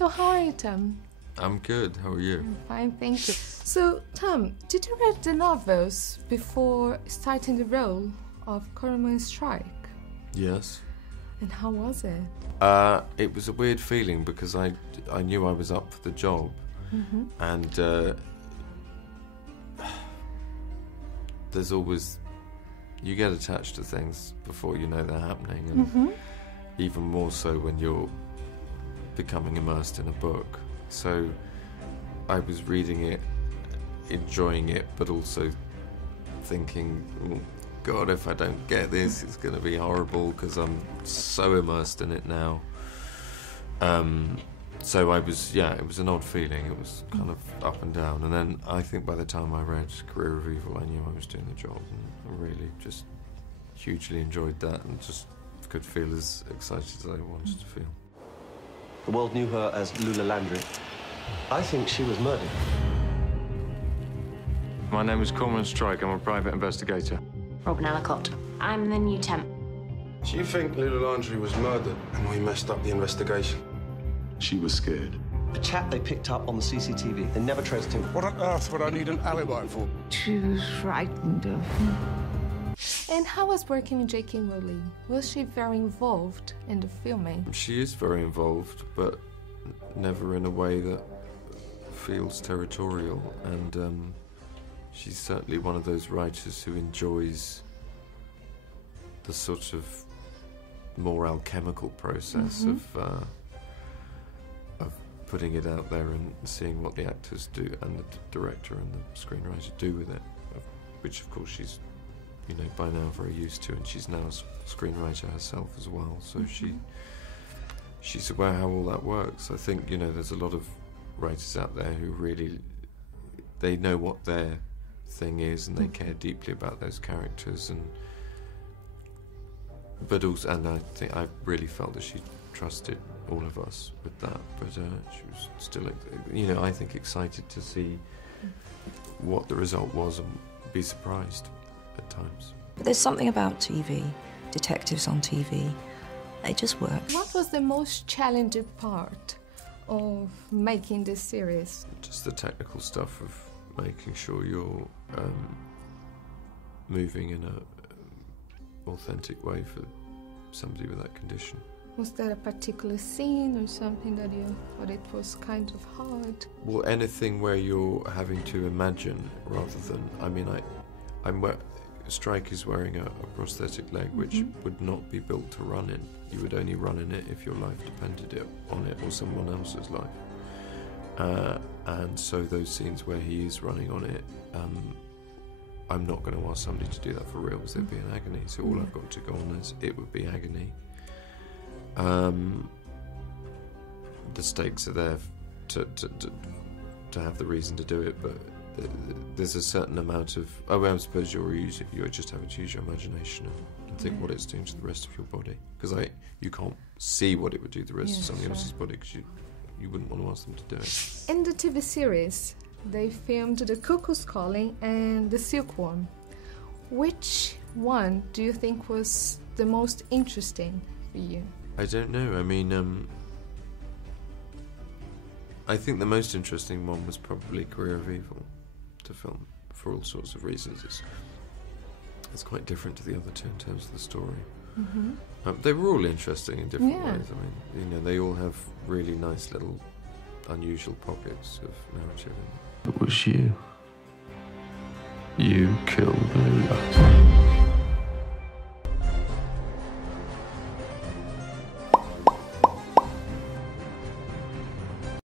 So how are you, Tom? I'm good. How are you? I'm fine, thank you. So, Tom, did you read the novels before starting the role of Cormoran Strike? Yes. And how was it? It was a weird feeling because I knew I was up for the job, and there's always, you get attached to things before you know they're happening, and even more so when you're becoming immersed in a book. So I was reading it, enjoying it, but also thinking, oh, God, if I don't get this, it's going to be horrible because I'm so immersed in it now. So I was, it was an odd feeling. It was kind of up and down. And then I think by the time I read Career of Evil, I knew I was doing the job. And I really just hugely enjoyed that and just could feel as excited as I wanted to feel. The world knew her as Lula Landry. I think she was murdered. My name is Cormoran Strike. I'm a private investigator. Robin Ellicott. I'm the new temp. Do you think Lula Landry was murdered and we messed up the investigation? She was scared. The chap they picked up on the CCTV, they never traced him. What on earth would I need an alibi for? She was frightened of him. And how was working with J.K. Rowling? Was she very involved in the filming? She is very involved, but never in a way that feels territorial. And she's certainly one of those writers who enjoys the sort of more alchemical process of putting it out there and seeing what the actors do and the director and the screenwriter do with it, which of course she's, you know, by now very used to, and she's now a screenwriter herself as well, so she's aware how all that works. I think, you know, there's a lot of writers out there who really, they know what their thing is and they care deeply about those characters, but also, and I think I really felt that she trusted all of us with that, but she was still, you know, I think excited to see what the result was and be surprised at times. There's something about TV, detectives on TV, it just works. What was the most challenging part of making this series? Just the technical stuff of making sure you're moving in a authentic way for somebody with that condition. Was there a particular scene or something that you thought it was kind of hard? Well, anything where you're having to imagine rather than, I mean, Strike is wearing a prosthetic leg which would not be built to run in. You would only run in it if your life depended on it or someone else's life. And so those scenes where he is running on it, I'm not going to ask somebody to do that for real because they'd be in agony. So all I've got to go on is it would be agony. The stakes are there to have the reason to do it, but there's a certain amount of, I suppose you're just having to use your imagination and think what it's doing to the rest of your body, because you can't see what it would do to the rest of somebody else's body because you wouldn't want to ask them to do it. In the TV series, they filmed The Cuckoo's Calling and The Silkworm. Which one do you think was the most interesting for you? I don't know. I mean, I think the most interesting one was probably Career of Evil to film for all sorts of reasons. It's quite different to the other two in terms of the story. They were all interesting in different ways. I mean, you know, they all have really nice little unusual pockets of narrative in them. It was you. You killed Lula.